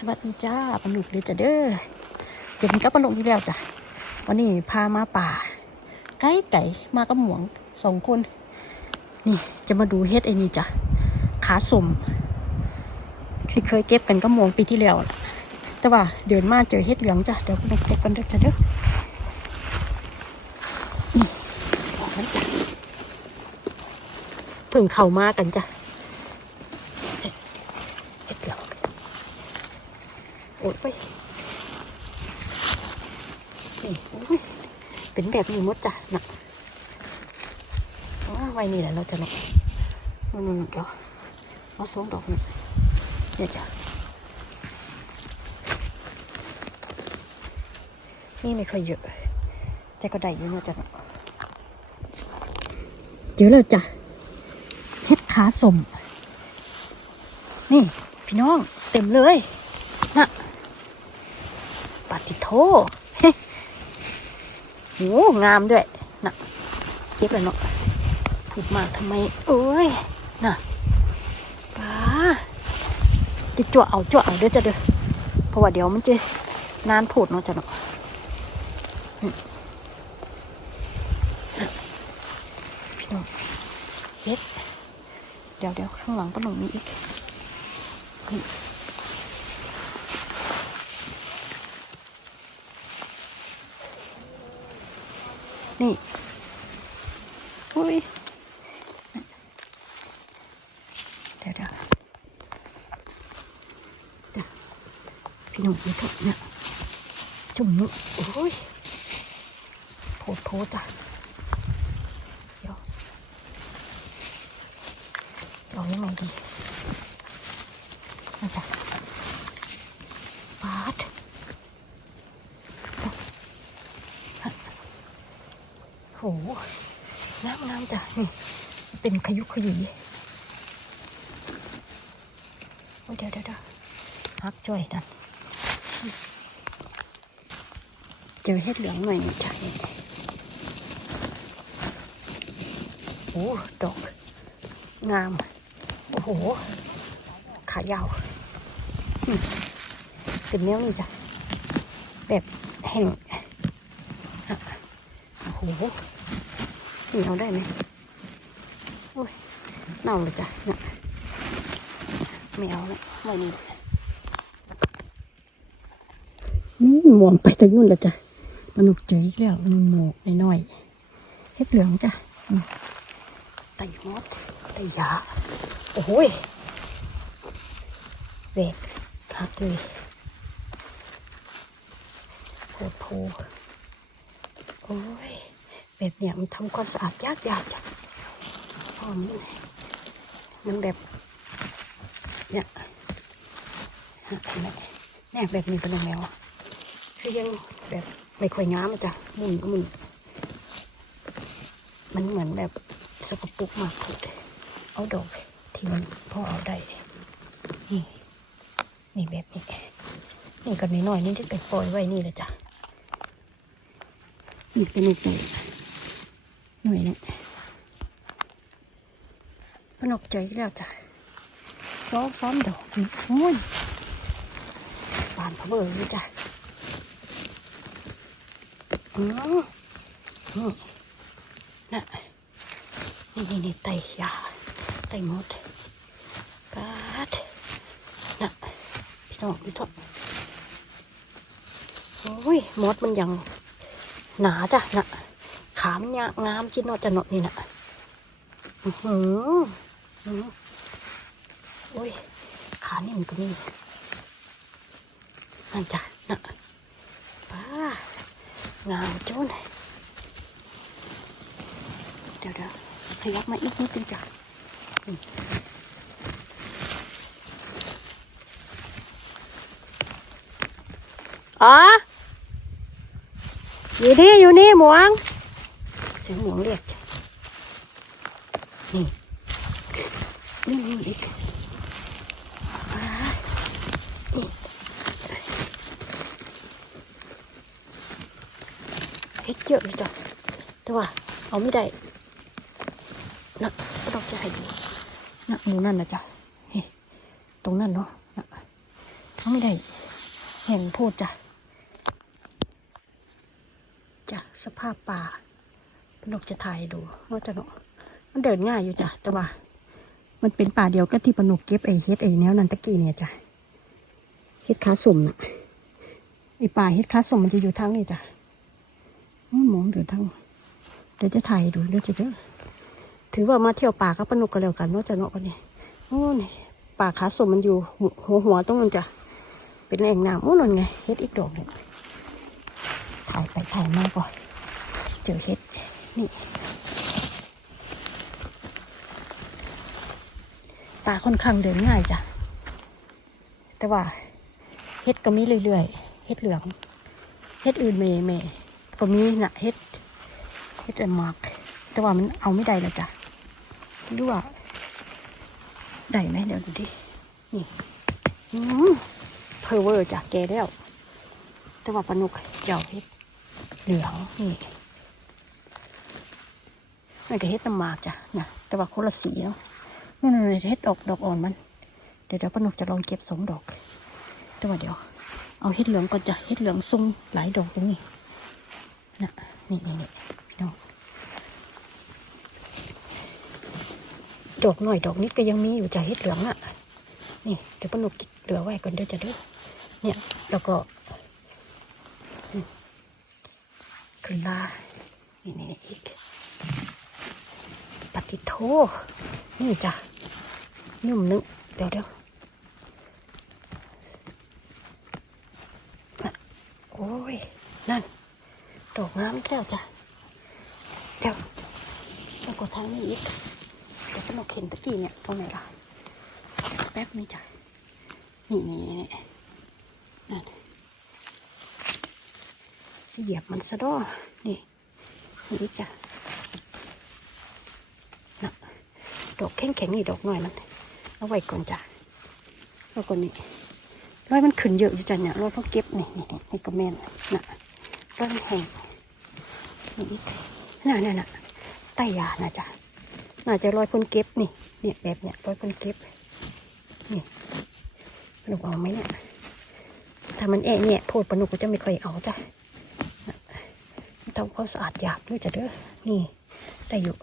สวัสดีจ้าปนุกเลยจ้ะเด้อเจะมีกับปนุกอีกแล้วจ้ะวันนี้พามาป่า ไก่ไก่มากับหมวงสองคน นี่จะมาดูเฮ็ดไอ้นี่จ้ะขาสมที่เคยเก็บกันกับหมวงปีที่แล้วน่ะแต่ว่าเดินมาเจอเฮ็ดเหลืองจ้ะเดี๋ยวปนุกเก็บกันเด้อจ้ะเด้อเพิ่งเข้ามากันจ้ะเฮ็ดเหลือง โอ้ยไปนี่โอ้ย แบบนี้มดจ้ะนะว่าไว้นี่แหละเราจะเนาะนู่นเดี๋ยวเอาสองดอกนี่เนี่ยจ้ะนี่ไม่ค่อยเยอะแต่ก็ได้อยู่นะจ้ะเนาะเจอแล้วจ้ะเฮ็ดขาสมนี่ พี่น้องเต็มเลยน่ะปฏิโท โหงามด้วยน่ะเก็บเลยเนาะพูดมากทำไมเอ้ยน่ะป้าจะจั่วเอาจั่วเอาเด้อจะเด้อเพราะว่าเดี๋ยวมันจะนานพูดเนาะจ้ะเนาะพี่น้องเฮ็ดเดี๋ยวเดี๋ยวข้างหลังก็หนุ่มมีอีก นี่ อุ้ยเดี๋ยวเดี๋ยวพี่หนุ่มนี่ก็เนี่ยจุ่มนุโอ้ยโพดโพดจ้ะเดี๋ยวเอายังไงดีนะจ๊ะปาด โห น้ำน้ำจ้ะนี่เป็นขยุกขยีโอ้เดี๋ยวเดี๋ยวเดี๋ยวฮักช่วยดันเจอเห็ดเหลืองหน่อยนี่จ้ะโอ้ดอกงาม โอ้โห ขายาว เป็นแนวนี้จ้ะ แบบแห้งโอ้โห นี่เอาได้ไหมโอ้ยเน่าเลยจ้ะเนี่ยไม่เอาแล้วไม่นี่อืมมองไปทางนู้นแล้วจ้ะมันหนุกเจออีกแล้วมันหมอกน้อยๆเฮ็ดเหลืองจ้ะอืมไต่มดไต่ยาโอ้โหยเบรกคักเลยโพดโพโอ้ย แบบเนี้ยมันทำความสะอาดยากยากจ้ะพราะมันมันแบบเนี่ยเนี่ยแบบนี้เป็นแมวคือยังแบบไม่ค่อยงามจ้ะมุนก็มุนมันเหมือนแบบสกปรกมากพูดเอาดอกที่มันพอเอาได้นี่นี่แบบนี้นี่ก็น้อยๆนี่ที่เป็นปล่อยไว้นี่เลยจ้ะนี่เป็นอีกตัว หน่อยนี่ยมันออกใจแล้วจ้ะซ้อมซ้อมดอกโอ้ยบานพะเบอร์เลยจ้ะอืมนี่น่ะนี่นี่นี่ไตยาไตหมดกาดน่ะพี่น้องพี่ทอดโอ้ยมดมันยังหนาจ้ะน่ะ ขามนยางามจินนอจะนอนี่นะอือหืออื้อโอ้ย ขานี่มันก็มีนั่นจ้ะน่ะป้างามจ้นเดี๋ยวเดี๋ยวขยับมาอีกนิดนึงจ้ะอ๋ออยู่นี่อยู่นี่หมวง สียงหมวงเรียกนี่นี่นี่อีกอ่าเฮ็ดเยอะเลยจ้ะแต่ว่าเอาไม่ได้นะก็ต้องจะให้ดูนะหมูนั่นนะจ๊ะเฮ้ตรงนั้นเนาะนะเขาไม่ได้เห็นพูดจ้ะจ้ะสภาพป่า นกจะถ่ายดูว่าจะนาะมันเดินง่ายอยู่จ้ะแต่ว่า มันเป็นป่าเดียวก็ที่ปนกเก็บไอ้เฮ็ดไอ้แนวนันตะกี้เนี่ยจ้ะเฮ็ดขาสุ่มน่ะไอ้ป่าเฮ็ดขาสุ่มมันจะอยู่ทางนี้จ้ะอืมมองเดินทางเดี๋ยวจะถ่ายดูเดี๋ยวจะเด้อถือว่ามาเที่ยวป่ากับปนกกันแล้วกันเนาจะนาะกันนี่โอ้นี่ป่าขาสุ่มมันอยู่หัวหัวตรงนั้นจ้ะเป็นแอ่งน้ำโอ้นนไงเฮ็ดอีกดอกหนึ่งถ่ายไปถ่ายมาก่อนเจอเฮ็ด นี่ป่าค่อนข้างเดินง่ายจ้ะ แต่ว่าเฮ็ดก็มีเรื่อยๆเฮ็ดเหลืองเฮ็ดอื่นเมเมก็มีนะเฮ็ดเฮ็ดอมากแต่ว่ามันเอาไม่ได้ล้วจ้ะหรือว่าได้ไหมเดี๋ยวดูดิ นี่อืมเพอเวอร์จากแกแล้ว แต่ว่าปลานุกเจ้าเฮ็ดเหลืองนี่ นั่นก็เฮ็ดน้ำหมากจ้ะนะแต่ว่าคนละสีเนาะนู่นนเฮ็ดดอกดอกอ่อนมัน เดี๋ยวเดี๋ยวปลานุกจะลองเก็บสองดอก แต่ว่าเดี๋ยว เอาเฮ็ดเหลืองก่อนจ้ะเฮ็ดเหลืองทรงหลายดอกตรงนี้นะนี่นี่นี่น้องดอกหน่อยดอกนิดก็ยังมีอยู่จ้ะเฮ็ดเหลืองอะ นี่เดี๋ยวปลานุกเหลือไว้ก่อนเดี๋ยวจะเด้อเนี่ยแล้วก็ขึ้นลานี่นี่อีก ปฏิโทนี่จ้ะนุ่มนึงเดี๋ยวเดี๋ยวโอ้ย นั่น ดอกงามแล้วจ้ะ เดี๋ยวแล้วก็ทางนี้อีก เดี๋ยวพนกเห็นตะกี้เนี่ยตรงไหนล่ะ แป๊บนึงจ้ะ นี่นี่นี่นั่นสิเหยียบมันซะด้วยนี่นี่จ้ะ ดอกแข็งๆนี่ดอกหน่อยมันเอาไว้ก่อนจ้ะแล้วก็นี่ร้อยมันขึ้นเยอะอยู่จ้ะเนี่ยร้อยเขาเก็บนี่นี่นี่ก็แม่นนะร้อยมันแห้งนี่น่ะน่ะน่ะใต้ยานะจ้ะน่าจะร้อยคนเก็บนี่เนี่ยแบบเนี่ยร้อยคนเก็บนี่ปลูกเอาไหมเนี่ยถ้ามันแอะเนี่ยโพดปลุกก็จะไม่ค่อยเอาจ้ะทำความสะอาดหยาบด้วยจ้ะเด้อนี่ได้อยู่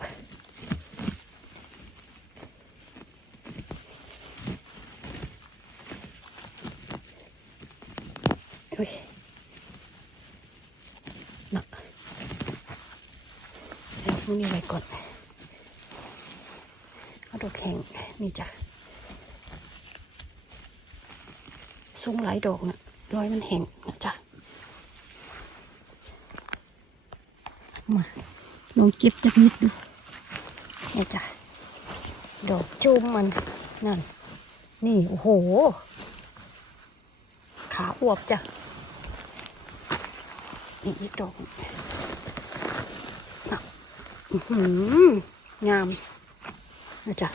น่ะเดี๋ยวพว ก่อนเอาดอกแข็งนี่จ้ะสูงหลายดอกนะร้อยมันแห้งนะจ๊ะมาลองเก็บจักนิดดูนี่จ้ะดอกจูมมันนั่น นี่ โอ้โห ขาอวบจ้ะนี่อีกดอก งามนะจ๊ะ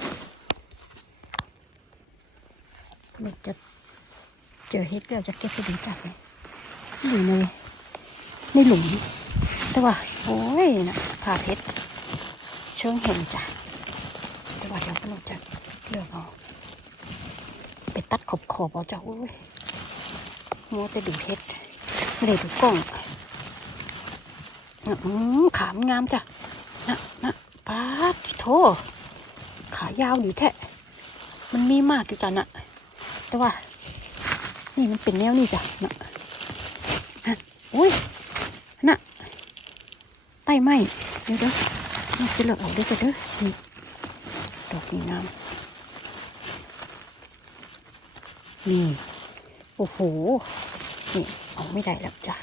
เราจะเจอเฮ็ดแล้วจะเก็บไปดีจัดเลยอยู่ในในหลุม แต่ว่า โอ้ยนะผ่าเพชรเชิงเห็นจ้ะแต่ว่าเดี๋ยวพนกจะเลือกเอาไปตัดขอบขอบเอาจ้ะโอ้ยมัวแต่ดูเพชรไม่ได้ดูกล้องอื้อหือขามงามจ้ะ นะนะป้าดโถขายาวดีแท้มันมีมากอยู่จ้ะนะแต่ว่า นี่มันเป็นแนวนี่จ้ะนะอะอุ้ยน่ะใต้ไม้เดี๋ยวเดี๋ยวนี่สิเลือกเอาได้จ้ะเด้อนี่ดอกนี้งามนี่โอ้โหนี่เอาไม่ได้แล้วจ้ะ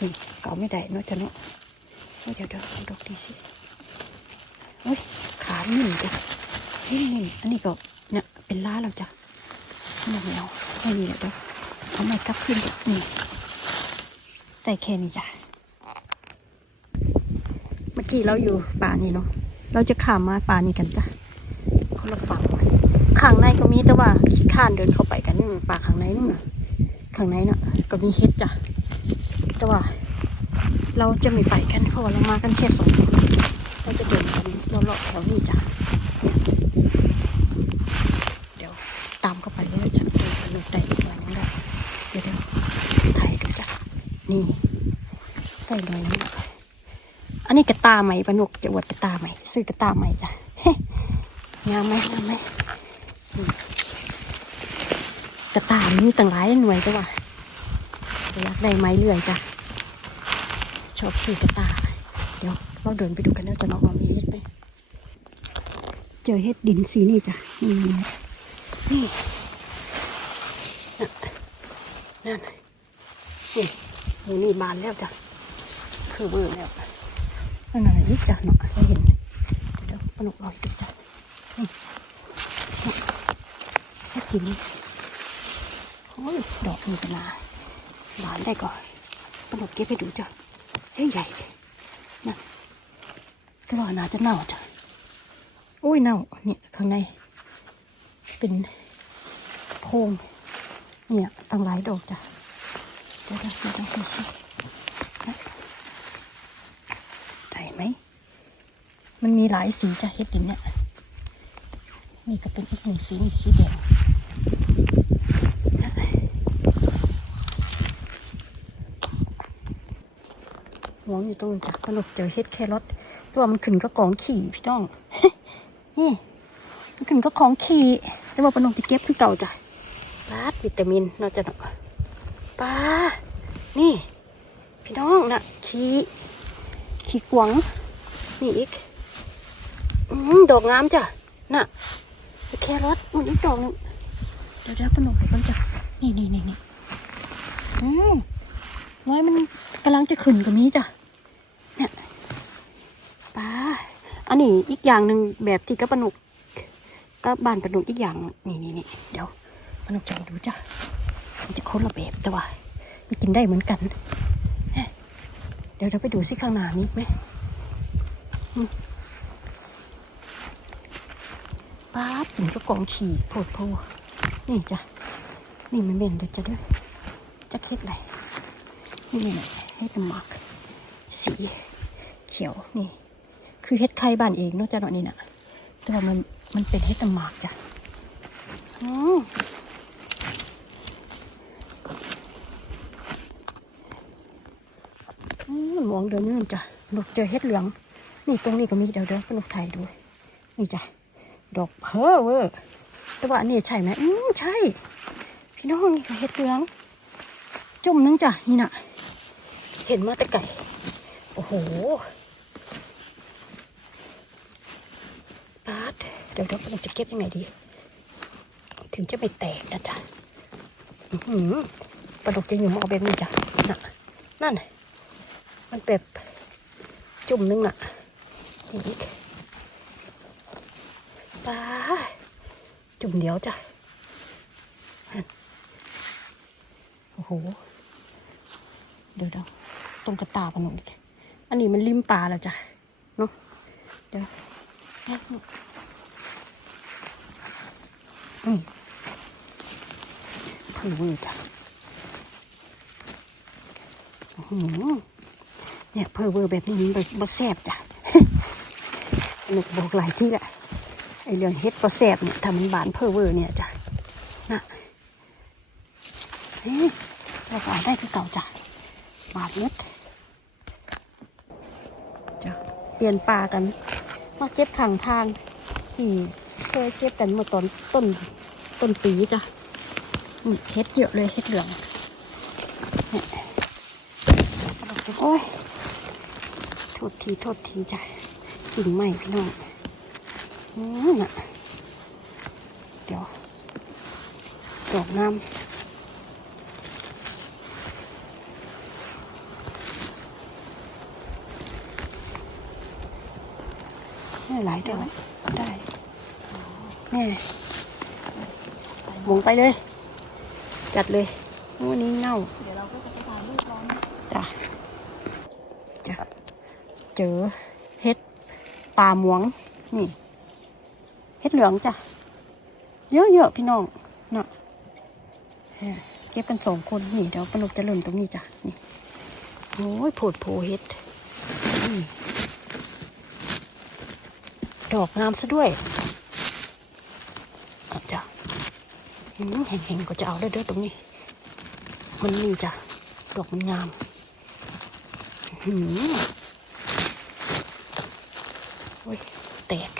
นี่ก็เอาไม่ได้เนาะจ้ะเนาะเอ้เดี๋ยวเดี๋ยวดอกนี้สิ ขาหนึ่งจ้ะนี่นี่อันนี้ก็เนี่ยเป็นล้าแล้วจ้ะไม่เอาไม่มีแล้วเด้อเอาไม่กลับขึ้นนี่ได้แค่นี้จ้ะเมื่อกี้เราอยู่ป่านี่เนาะเราจะข้ามมาป่านี้กันจ้ะคนละฝั่งข้างในก็มีแต่ว่าขี้ข้านเดินเข้าไปกันป่าข้างในนู่นน่ะข้างในเนาะก็มีเฮ็ดจ้ะแต่ว่า เราจะไม่ไปกันเพราะเรามากันแค่สองคน เราจะเดินกันเลาะๆแถวนี้จ้ะเดี๋ยวตามเข้าไปเลยจ้ะเดินไปได้อีกหน่อยนึงได้นี่ใกล้หน่อยนึงอันนี้กระตาใหม่ปนุกจะอวดกระตาใหม่ซื้อกระตาใหม่จ้ะเฮ้งามไหมงามไหมกระตามันมีตั้งหลายหน่วยจ้ะว่ะอยากได้ไม้เลื่อยจ้ะชอบซื้อกระตาเดี๋ยว เราเดินไปดูกันนะจะน้องว่ามีเห็ดไหมเจอเห็ดดินสีนี่จ้ะนี่นี่น่ะนั่นนี่นี่นี่บานแล้วจ้ะคือเบื่อแล้วอันนั้นนี่จ้ะเนาะเราเห็นเดี๋ยวปนุกลอยดูจ้ะนี่เห็ดดินโอ้ยดอกมีกระลาบานได้ก่อนปนุกเก็บให้ดูจ้ะเฮ้ยใหญ่นั่น ก็ว่าน่าจะเน่าจ้ะโอ้ยเน่าเนี่ยข้างใน เป็นโพรงเนี่ยตั้งหลายดอกจ้ะเดี๋ยวเราจะต้องดูสิได้ไหม มันมีหลายสีจ้ะเห็ดดินเนี่ยนี่ก็เป็นอีกหนึ่งสีสีแดงหวงอยู่ตรงนี้จ้ะสรุปเจอเห็ดแครอท ตัวมันขึ้นก็กองขี่พี่น้องนี่มันขึ้นก็ของขี่แต่ว่าปนงจะเก็บขึ้นเก่าจ้ะปลาดวิตามินนอกจากปลานี่ พี่น้องนะขี่ขี่กวางนี่อีกอดอกงามจ้ะน่ะแครอทมันอีกดอกนึงเดี๋ยวเดี๋ยวปนกเดี๋ยวมันจ้ะนี่นี่นี่นี่อืมน้มันกำลังจะขึ้นกับนี้จ้ะ เนี่ยปลา อันนี้อีกอย่างหนึ่งแบบที่กับปนุกก็บ้านปนุกอีกอย่างนี่นี่นี่เดี๋ยวปนุกจะดูจ้ะมันจะคนละแบบแต่ว่ามันกินได้เหมือนกัน เดี๋ยวเราไปดูสิข้างหน้ามีอีกไหมป้าบถึงก็กองขี่โผดโพนี่จ้ะนี่มันเป็นเด็ดจะด้วยจะเค็ดอะไรนี่นี่ให้ตหมากสีเขียวนี่ คือเฮ็ดไข่บ้านเองเนาะจ้ะเนาะนี่น่ะแต่ว่ามันมันเป็นเฮ็ดตหมากจ้ะอืมอืมองเดินนี่จ้ะดอกเจอเห็ดเหลือง นี่ตรงนี้ก็มีเดี๋ยวเดี๋ยวพนกไทยด้วยนี่จ้ะดอกเพอเวอร์แต่ว่าอันนี้ใช่ไหมอืมใช่ พี่น้องนี่ก็เห็ดเหลือง จุ่มนึงจ้ะนี่น่ะ เห็นมาแต่ไก่ โอ้โหปา ดเดี๋ยวเดี๋ยวพนกจะเก็บยังไงดี ถึงจะไม่แตกนะจ๊ะอือหือปลาดุกจะอยู่มาเอาแบบนี้จ้ะน่ะนั่น มันแบบจุ่มนึงน่ะอีกปลาจุ่มเดียวจ้ะโอ้โห เดี๋ยวเดี๋ยวตรงกระตาพนมอีกอันนี้มันริมปลาแล้วจ้ะเนาะเดี๋ยว เดี๋ยวอืมผือเวอร์จ้ะอืเนี่ยเพอเวอร์แบบนี้มันแบบบ่แซ่บจ้ะหนูกบอกหลายที่แหละไอเรื่องเฮ็ดบ่แซ่บเนี่ยทำมันบานเพอเวอร์เนี่ยจ้ะนะเฮ้ยเราก็เอได้ที่เก่าจ้ะบาทนิดจ้ะเปลี่ยนปลากันมาเก็บขังทางที่ เคยเก็บกันเมื่อตอนต้นต้นปีจ้ะมีเฮ็ดเยอะเลยเฮ็ดเหลืองเนี่ยโอ้ยโทษทีโทษทีจ้ะกิ่งใหม่พี่น้องอืมน่ะเดี๋ยวดอกน้ำให้หลายดอก แม่หมุงไปเลย จัดเลยวันนี้เน่า เดี๋ยวเราก็จะไปถ่ายรูปร้อนจ้ะจ้ะเจอเห็ดป่าหมวง นี่เห็ดเหลืองจ้ะ เยอะๆพี่น้องเนาะเฮียเก็บกันสองคนนี่เดี๋ยวปนุกจะเริ่มตรงนี้จ้ะนี่โอ้ยโผดโผเห็ดดอกงามซะด้วยเอาจ้ะ อืมเห็นๆก็จะเอาได้เด้อตรงนี้ มันนี่จ้ะดอกมันงามหืมโอ้ยแตก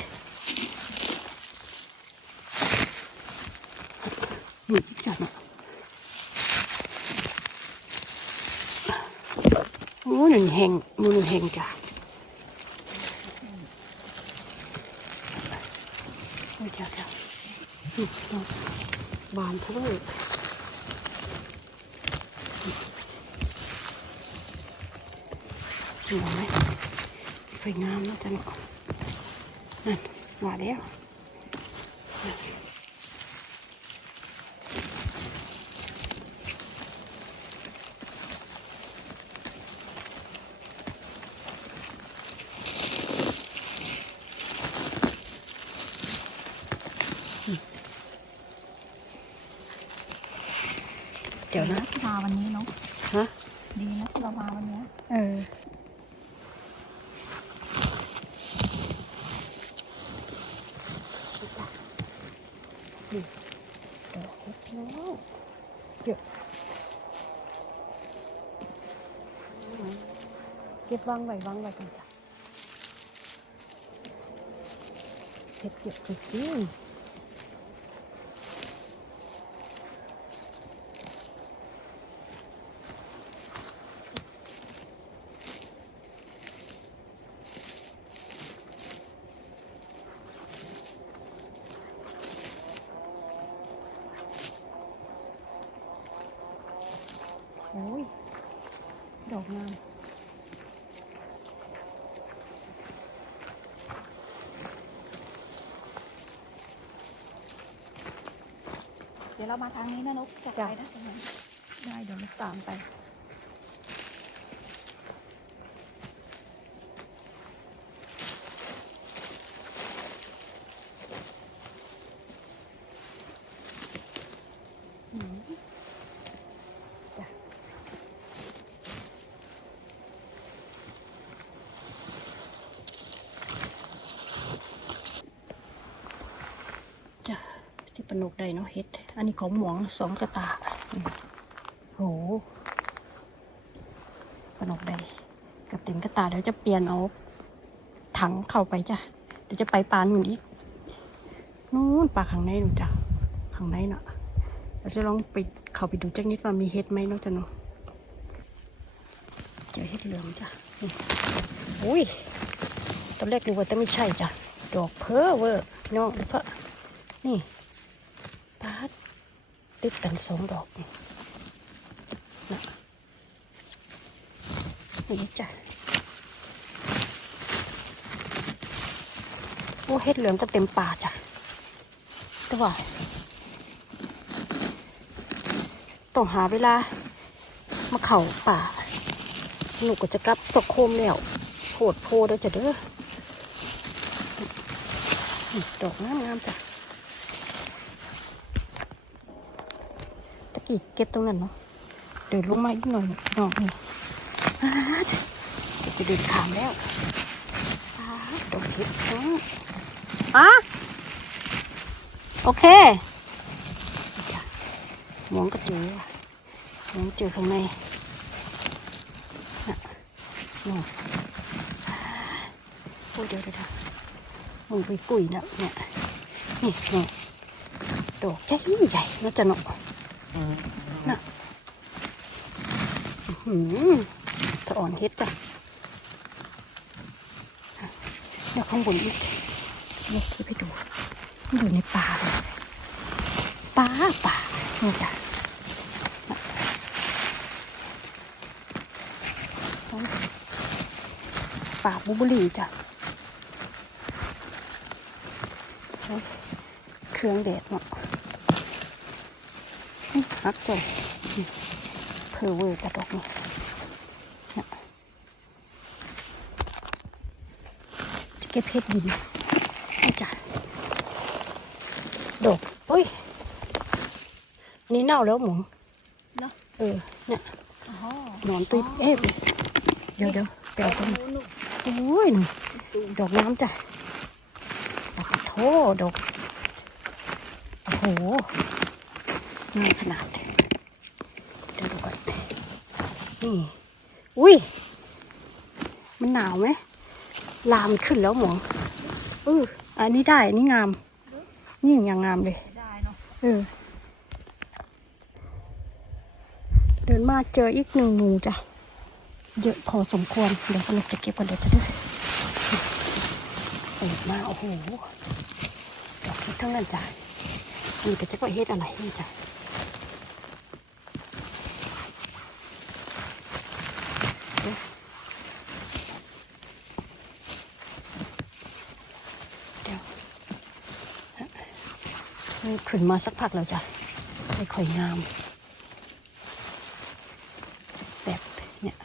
หมึกจัดอะโอ้หนึ่งแห่งมือหนึ่งแห่งจ้ะโอ้ยเดี๋ยว บานเท่าไหร่สวยไหมสวยงามนะจ๊ะเนาะนั่นมาแล้ว เดี๋ยวนะ ที่มาวันนี้เนาะ ฮะ ดีนะที่เรามาวันเนี้ย เออ นี่ดอกเล็กแล้วเก็บเก็บวางไว้วางไว้กันจ้ะเก็บเก็บจริงโอ้ย ดอกงาม เดี๋ยวเรามาทางนี้นะนุ๊กจับจ้ะไปนะตรงนั้นได้เดี๋ยวเราตามไป อืมจ้ะจ้ะที่ปนกได้เนาะเฮ็ด อันนี้ ของหมวงสองกระตาอืมโหนกได้กระเต็มกระตาเดี๋ยวจะเปลี่ยนเอาถังเข้าไปจ้ะ เดี๋ยวจะไปปานนู่นอีกนู่นปลาข้างในหนูจ้ะข้างในเน่ะเราจะลองไปเข้าไปดูจักนิดว่ามีเห็ดไหมนาะจ้ะเนาะเจอเห็ดเหลืองจ้ะอุ้ยตอนแรกดูว่าแต่ไม่ใช่จ้ะดอกเพอเวอร์เนาะเพอนี่ ติดกันสองดอกนี่นะนี่จ้ะโอ้เห็ดเหลืองก็เต็มป่าจ้ะแต่ว่าต้องหาเวลา มาเข่าป่า หนูก็จะกลับตกโคมแล้วโหดโพเด้อจ้ะเด้อดอกงามงามๆจ้ะ ตะกี้เก็บตรงนั้นเนาะเดินลงมาอีกหน่อยดอกนี่ป๊าดจะเดินขามแล้วป๊าดดอกเห็ดน้องอะโอเคจ้ะมองก็เจอว่ะมองเจอข้างในน่ะนู่นโอ้เดี๋ยวเดี๋ยวเดี๋ยวมึงไปกุยนะเนี่ยนี่นี่ดอกใหญ่ใหญ่น่าจะหนก น่ะอื้อหือสะอ่อนเฮ็ดจ้ะเดี๋ยวข้างบนอีกเนี่ยที่ไปดูมันอยู่ในป่าเลยป่าป่านี่จ้ะป่าบุบุรีจ้ะเครื่องแดดเนาะ ฮักเลยนี่เพอเวอร์กระดอกนี่เนี่ยจะเก็บเพชรดินนี่จ้ะดอกโอ้ยนี่เน่าแล้วหมูเนาะเออเนี่ยอ๋อหนอนตุยเอ๊ะเดี๋ยวเดี๋ยวแปลกันโอ้ยนี่ดอกน้ำจ้ะดอกโถดอกโอ้โห งามขนาดเดี๋ยวดูก่อนนี่อุ้ย มันหนาวไหมลามขึ้นแล้วหมองเอออันนี้ได้ อันนี้งาม นี่อย่างงามเลยได้เนาะเออเดินมาเจออีกหนึ่งหมูจ้ะ เยอะพอสมควร เดี๋ยวกำลังจะเก็บกันเดี๋ยวจะด้วยเปิดมา โอ้โหดอกเห็ดทั้งนั้นจ้ะนี่ก็จะก็เฮ็ดอะไรนี่จ้ะเดี๋ยวนี่ ขึ้นมาสักพักแล้วจ้ะไม่ค่อยงาม แบบเนี่ย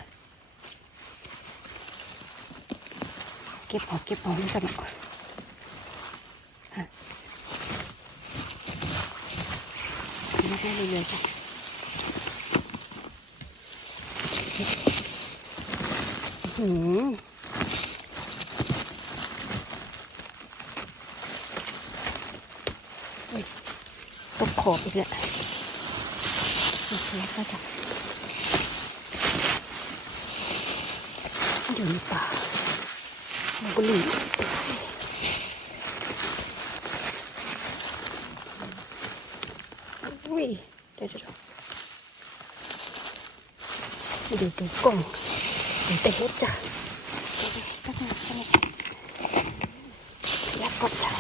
เก็บออกเก็บออกนี่กันเนาะอะไม่ได้เรื่อยจ้ะหืออุ๊ยตกข อบอีกแล้วโอเคก็จะอยู่ในป่ามันก็หลีอุ้ยเดี๋ยวเดี๋ยวเดี๋ยวไปดูดูกล้องดูแต่เฮ็ดจ้ะแล้วก็ถ่าย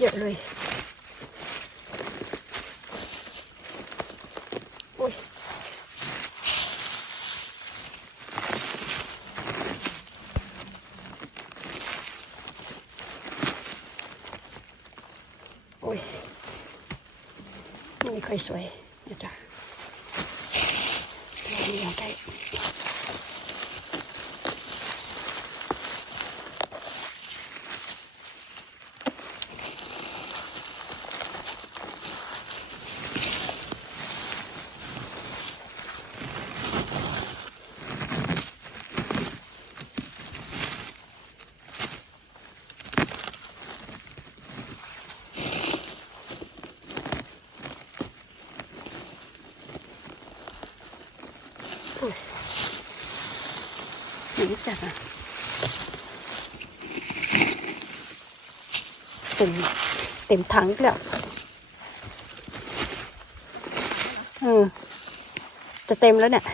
เยอะเลยอุ้ย โอ้ยไม่ค่อยสวยนะจ๊ะเราไม่อยากได้ นี่ะเต็มเต็มถังอีกแล้วเออจะเต็มแล้วเนี่ย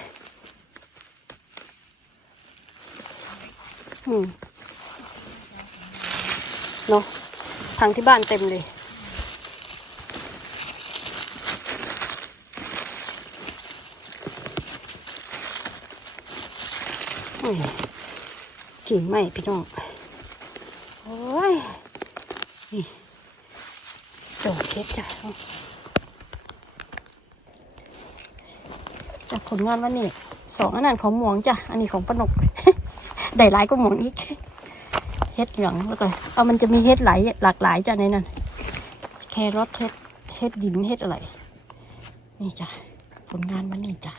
อืมเนาะถังที่บ้านเต็มเลยอุ้ย กิ่งไม้พี่น้อง โอ้ย นี่ดอกเพชรจ้ะจากผลงานวันนี้สองอันนั้นของหมวงจ้ะ อันนี้ของปนก ได้หลายก็หมวงอีก เฮ็ดเหลืองแล้วก็เอามันจะมีเฮ็ดหลายหลากหลายจ้ะในนั้น แครอทเฮ็ดเฮ็ดดินเฮ็ดอะไร นี่จ้ะผลงานวันนี้จ้ะ